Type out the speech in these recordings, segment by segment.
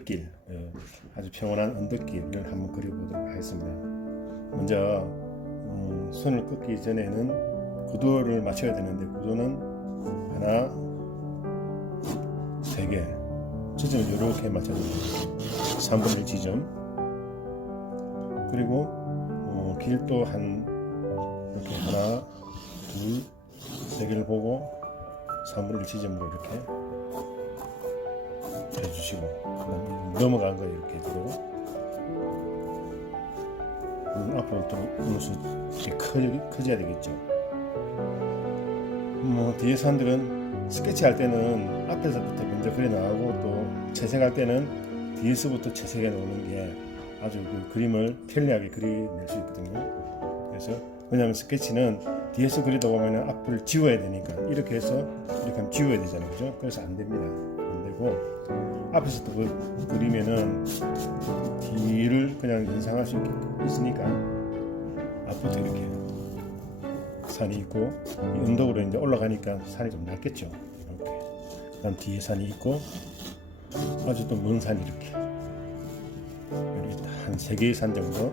언덕길, 어, 아주 평온한 언덕길을 한번 그려보도록 하겠습니다. 먼저 음, 손을 꺾기 전에는 구도를 맞춰야 되는데 구도는 하나, 세 개, 지점을 이렇게 맞춰줍니다. 3분의 1 지점. 그리고 어, 길도 한 이렇게 하나, 둘, 세 개를 보고 3분의 1 지점으로 이렇게 해주시고 넘어간 거 이렇게 해주고 음, 앞으로 또 어느 수 이렇게 커, 커져야 되겠죠. 뭐 뒤에 산들은 스케치 할 때는 앞에서부터 먼저 그려 나가고 또 채색할 때는 뒤에서부터 채색해 놓는 게 아주 그 그림을 편리하게 그려낼 수 있거든요. 그래서 왜냐하면 스케치는 뒤에서 그리다 보면 앞을 지워야 되니까 이렇게 해서 이렇게 하면 지워야 되잖아요, 그죠? 그래서 안 됩니다. 안 되고 앞에서 또 그, 그리면은 뒤를 그냥 연상할 수 있게 있으니까 앞부터 이렇게 산이 있고 이 언덕으로 이제 올라가니까 산이 좀 낮겠죠. 이렇게. 그다음 뒤에 산이 있고 아주 또 먼 산이 이렇게 여기 한세 개의 산 정도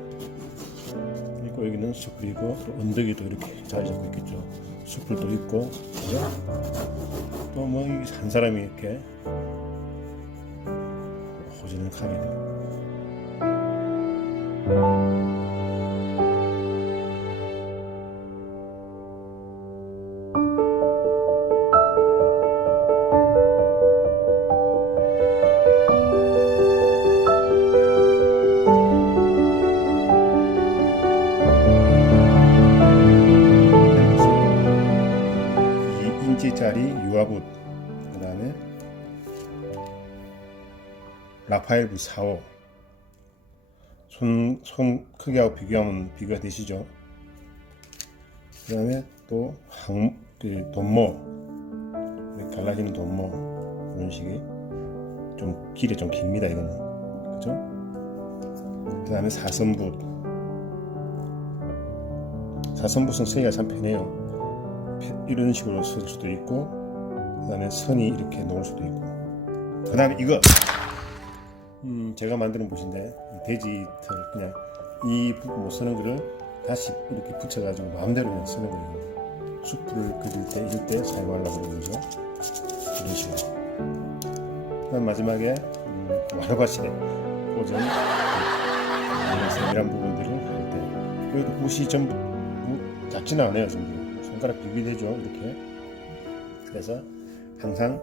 있고 여기는 숲이고 또 언덕이 또 이렇게 자리 잡고 있겠죠. 숲을도 있고 또 뭐한 사람이 이렇게 호진을 가게. 이 그 다음에 라파엘 부 4호 손, 손 크기하고 비교하면 비교가 되시죠? 그 다음에 또 항, 그 돈모. 갈라지는 돈모. 그런 식의 좀 길이 좀 깁니다 이거는. 그죠? 그 다음에 사선붓. 사선붓은 쓰기가 참 편해요. 이런 식으로 쓸 수도 있고 그 다음에 선이 이렇게 놓을 수도 있고. 그 다음에 이거. 음, 제가 만드는 붓인데 이 돼지 털 그냥 이 부분 못 쓰는 거를 다시 이렇게 붙여가지고 마음대로 그냥 쓰는 거예요. 숲을 그릴 때 이럴 때 사용하려고 그러는 거죠 이런 식으로. 그 다음 마지막에 음, 꽂은 그 세밀한 부분들을 할때. 그래도 붓이 전부 붓 작지는 않아요 전부. 손가락 비비되죠 이렇게. 그래서 항상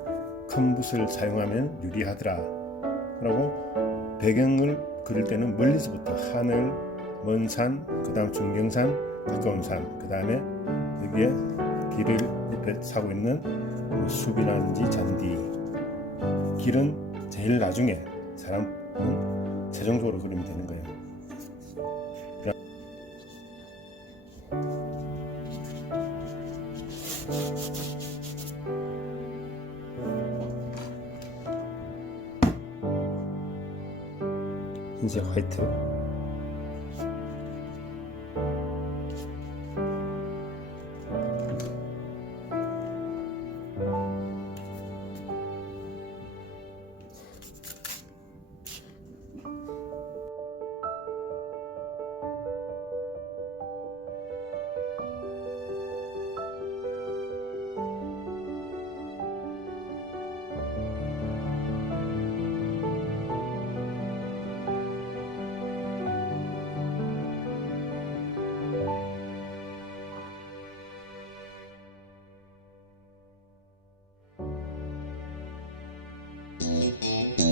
큰 붓을 사용하면 유리하더라. 그리고 배경을 그릴 때는 멀리서부터 하늘 먼 산 그 다음 중경산 가까운 산 그 다음에 여기에 길을 옆에 사고 있는 그 숲이라든지 잔디. 길은 제일 나중에 사람은 최종적으로 그리면 되는 거예요 ziyaret Música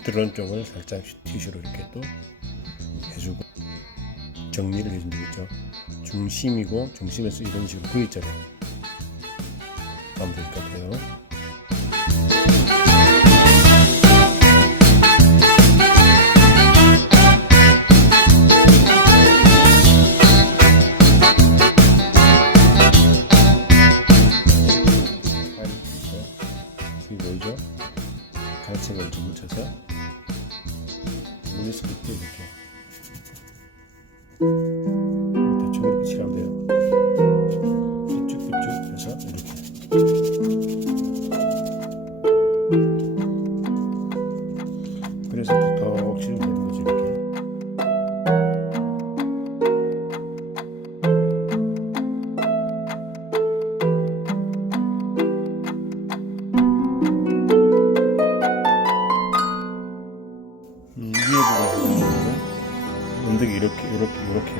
이트 들어온 쪽을 살짝 티슈로 이렇게 또 해주고 정리를 해주면 되겠죠. 중심이고 중심에서 이런 식으로 V자로 하면 될것 같아요. 물리 이 이렇게 이렇게 이렇게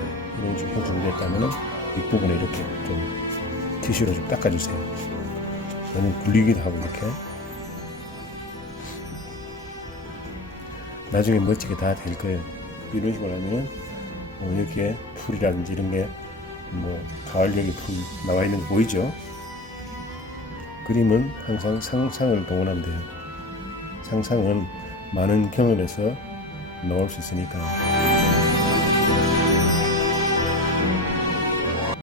이런 식으로 형성됐다면 윗부분에 이렇게 좀 티슈로 좀 닦아주세요. 너무 굴리기도 하고 이렇게 나중에 멋지게 다 될 거예요. 이런 식으로 하면은 어, 이렇게 풀이라든지 이런 게 뭐 가을여기 풀 나와 있는 거 보이죠? 그림은 항상 상상을 동원하면 돼요. 상상은 많은 경험에서 나올 수 있으니까